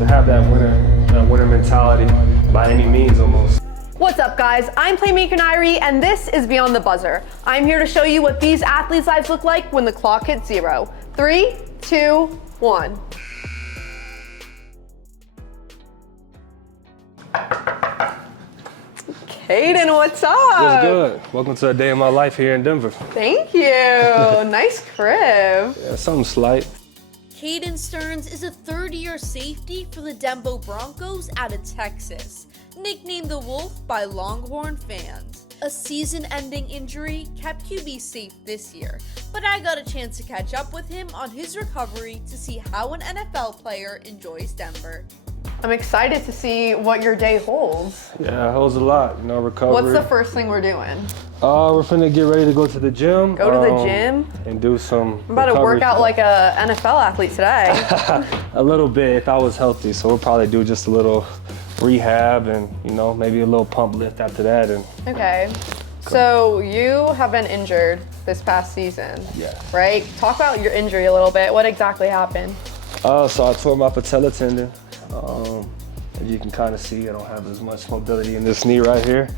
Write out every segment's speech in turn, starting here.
to have that winner mentality by any means almost. What's up, guys? I'm PlaymakerNyrie, and this is Beyond the Buzzer. I'm here to show you what these athletes' lives look like when the clock hits 0. 3, 2, 1. Caden, what's up? What's good? Welcome to a day in my life here in Denver. Thank you. Nice crib. Yeah, something slight. Caden Sterns is a third-year safety for the Denver Broncos out of Texas, nicknamed the Wolf by Longhorn fans. A season-ending injury kept QB safe this year, but I got a chance to catch up with him on his recovery to see how an NFL player enjoys Denver. I'm excited to see what your day holds. Yeah, it holds a lot, recovery. What's the first thing we're doing? We're finna get ready to go to the gym. Go to the gym? And do some I'm about to work out like a NFL athlete today. A little bit if I was healthy, so we'll probably do just a little rehab and, maybe a little pump lift after that. And Okay. So you have been injured this past season, Yeah. right? Talk about your injury a little bit. What exactly happened? So I tore my patella tendon. As you can kind of see, I don't have as much mobility in this knee right here.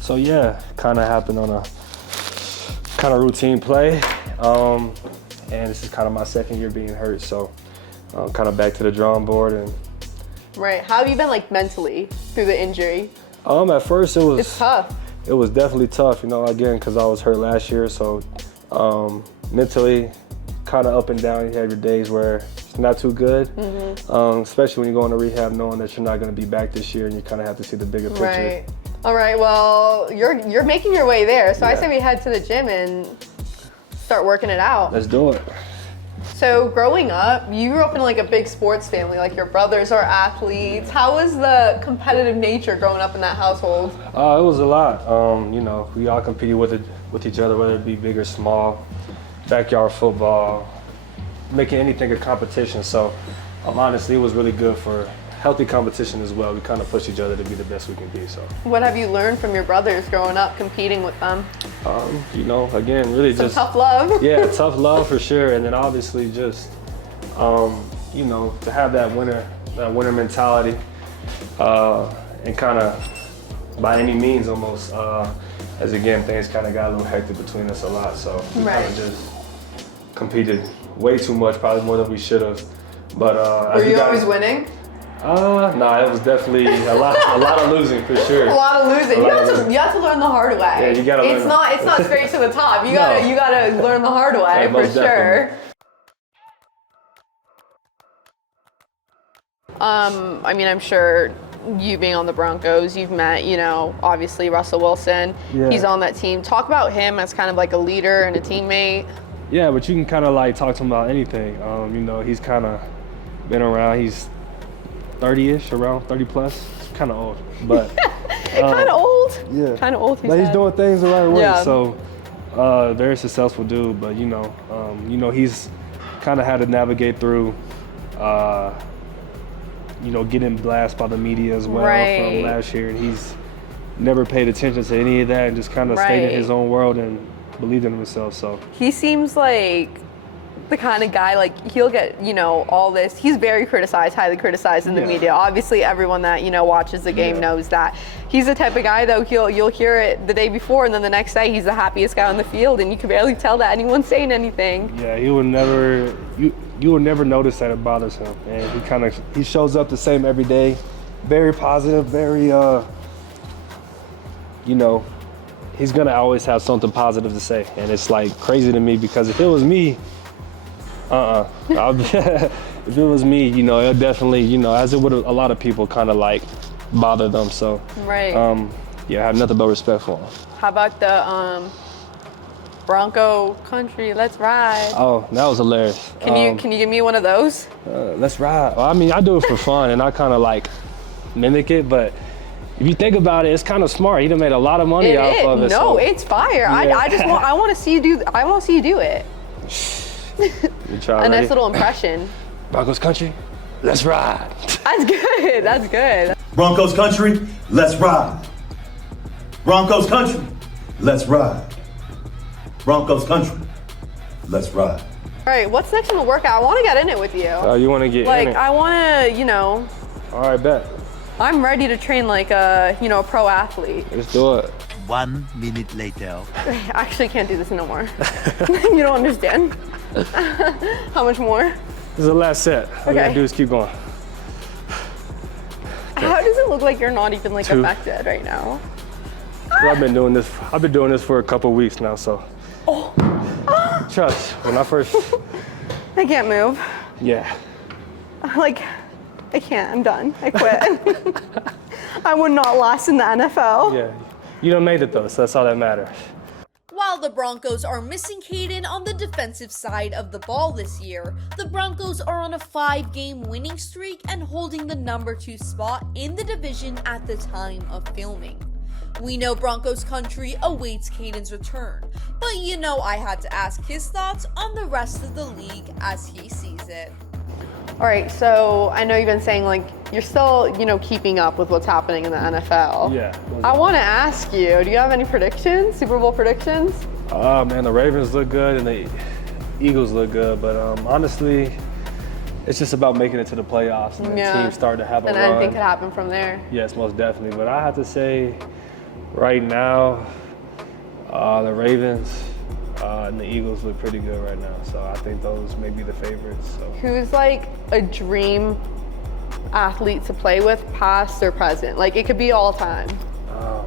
So yeah, kind of happened on a kind of routine play. And this is kind of my second year being hurt, so kind of back to the drawing board. And Right. How have you been mentally through the injury? at first it was It's tough. It was definitely tough, again, because I was hurt last year. So mentally, kind of up and down. You have your days where it's not too good, especially when you go into rehab knowing that you're not going to be back this year and you kind of have to see the bigger picture. Right. All right. Well, you're making your way there. So I say we head to the gym and start working it out. Let's do it. So growing up, you grew up in a big sports family. Your brothers are athletes. How was the competitive nature growing up in that household? It was a lot. We all competed with each other, whether it be big or small, backyard football, making anything a competition. So honestly, it was really good for healthy competition as well. We kind of push each other to be the best we can be. So What have you learned from your brothers growing up competing with them? again, really Some just tough love. Yeah, tough love for sure. And then obviously just to have that winner mentality, and kind of by any means almost, as again, things kind of got a little hectic between us a lot. So we kind of just competed way too much, probably more than we should have. But Were you always winning? Nah, it was definitely a lot of losing for sure. A lot of losing. You have to learn the hard way. Yeah, you gotta learn. It's not straight to the top. You gotta learn the hard way for most sure. definitely. I'm sure you being on the Broncos, you've met, obviously Russell Wilson. Yeah. He's on that team. Talk about him as kind of a leader and a teammate. Yeah, but you can kind of talk to him about anything. He's kind of been around. He's 30-ish, around 30 plus. It's kind of old, but Kind of old. Yeah, Kind of old. But he's doing things the right way. Yeah. So very successful dude. But he's kind of had to navigate through, getting blasted by the media as well from last year, and he's never paid attention to any of that and just kind of stayed in his own world and believed in himself. So he seems like the kind of guy, he'll get, all this. He's very criticized, highly criticized in the media. Obviously, everyone that, watches the game knows that. He's the type of guy, though, you'll hear it the day before, and then the next day, he's the happiest guy on the field, and you can barely tell that anyone's saying anything. Yeah, he would never, you will never notice that it bothers him. And he shows up the same every day, very positive, very, he's gonna always have something positive to say. And it's crazy to me because if it was me, if it was me, it definitely, as it would a lot of people kind of bother them. So, Right. I have nothing but respect for him. How about the Bronco country, let's ride? Oh, that was hilarious. Can you give me one of those? Let's ride. Well, I do it for fun and I kind of mimic it, but if you think about it, it's kind of smart. He done made a lot of money off of it. No, so. it's fire. Yeah. I want to see you do it. You try. A nice little impression. Broncos country, let's ride. That's good. That's good. Broncos country, let's ride. Broncos country, let's ride. Broncos country, let's ride. All right, what's next in the workout? I want to get in it with you. You want to get Like, in it? I want to, you know, All right, bet. I'm ready to train like a, you know, a pro athlete. Let's do it. 1 minute later. I actually can't do this no more. You don't understand. How much more? This is the last set. All we gotta Okay. do is keep going. How does it look like you're not even like 2. affected right now? Well, I've been doing this for a couple weeks now, so. Trust, when I first, I can't move. yeah. Like, I can't, I'm done. I quit. I would not last in the NFL. Yeah, you done made it though, so that's all that matters. While the Broncos are missing Caden on the defensive side of the ball this year, the Broncos are on a 5-game winning streak and holding the number 2 spot in the division at the time of filming. We know Broncos country awaits Caden's return, but you know I had to ask his thoughts on the rest of the league as he sees it. All right, so I know you've been saying like you're still, you know, keeping up with what's happening in the NFL. Yeah. I want to ask you, do you have any predictions, Super Bowl predictions? Man, the Ravens look good and the Eagles look good, but honestly, it's just about making it to the playoffs and the team start to have a and run. anything could happen from there. Yes, most definitely. But I have to say, right now, the Ravens and the Eagles look pretty good right now. So I think those may be the favorites. So. Who's like a dream athlete to play with, past or present? Like it could be all time.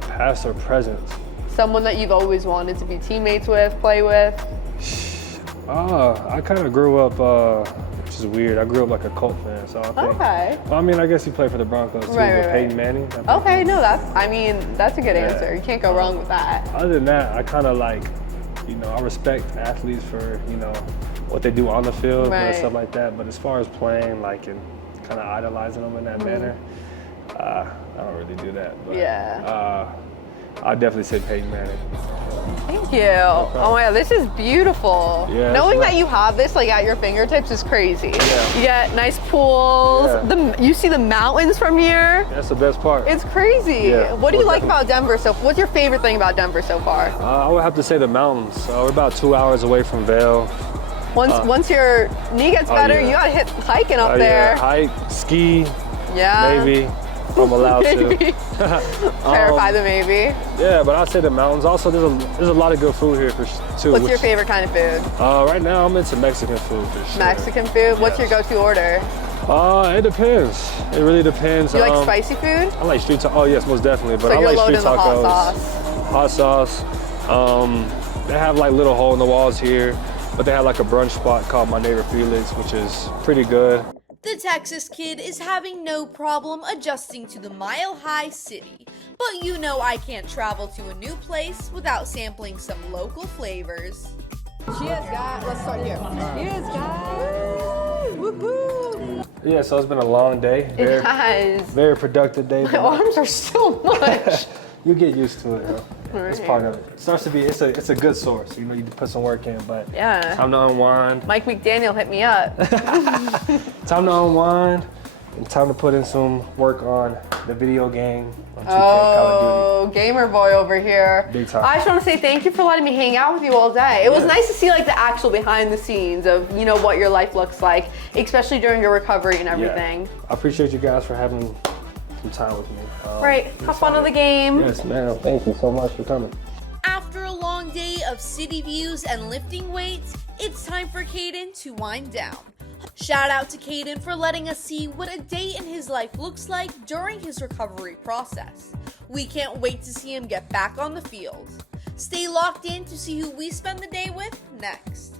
Past or present? Someone that you've always wanted to be teammates with, play with. I kind of grew up, which is weird. I grew up like a Colt fan, so I think. Okay. Well, I mean, I guess he played for the Broncos too, Right, but right, Peyton Manning. Okay, no, that's a good answer. You can't go wrong with that. Other than that, I kind of like, you know, I respect athletes for, you know, what they do on the field and stuff like that. But as far as playing, like, and kind of idolizing them in that manner, I don't really do that. But, I'd definitely say Peyton Manning. Thank you. Oh my God, this is beautiful. Yeah, Knowing that you have this like at your fingertips is crazy. Yeah. You get nice pools. Yeah. You see the mountains from here. That's the best part. It's crazy. Yeah, What do you most like about Denver? So, what's your favorite thing about Denver so far? I would have to say the mountains. We're about 2 hours away from Vail. Once your knee gets better, yeah. you gotta hit hiking up there. Yeah, hike, ski, Yeah. maybe. I'm allowed Maybe. to. Clarify the maybe. Yeah, but I'd say the mountains. Also, there's a lot of good food here too. What's your favorite kind of food? Right now, I'm into Mexican food for sure. Mexican food? What's your go-to order? It depends. It really depends. You like spicy food? I like street tacos. Oh yes, most definitely. But So I you're like street loading the tacos. hot sauce. They have like little hole in the walls here, but they have like a brunch spot called My Neighbor Felix, which is pretty good. The Texas kid is having no problem adjusting to the mile-high city. But you know I can't travel to a new place without sampling some local flavors. Cheers, guys. Let's start here. Cheers, guys. Woohoo! Yeah, so it's been a long day. It has. Very productive day. My arms are so much. You get used to it, yo. It's Right. part of it. It starts to be, it's a good source. You know, you put some work in, but Yeah. time to unwind. Mike McDaniel hit me up. Time to unwind and time to put in some work on the video game on 2K Call of Oh, gamer boy over here. Big time. I just want to say thank you for letting me hang out with you all day. It was nice to see like the actual behind the scenes of, you know, what your life looks like, especially during your recovery and everything. Yeah. I appreciate you guys for having some time with me. Right, have fun on the game. Yes, ma'am. Thank you so much for coming. After a long day of city views and lifting weights, it's time for Caden to wind down. Shout out to Caden for letting us see what a day in his life looks like during his recovery process. We can't wait to see him get back on the field. Stay locked in to see who we spend the day with next.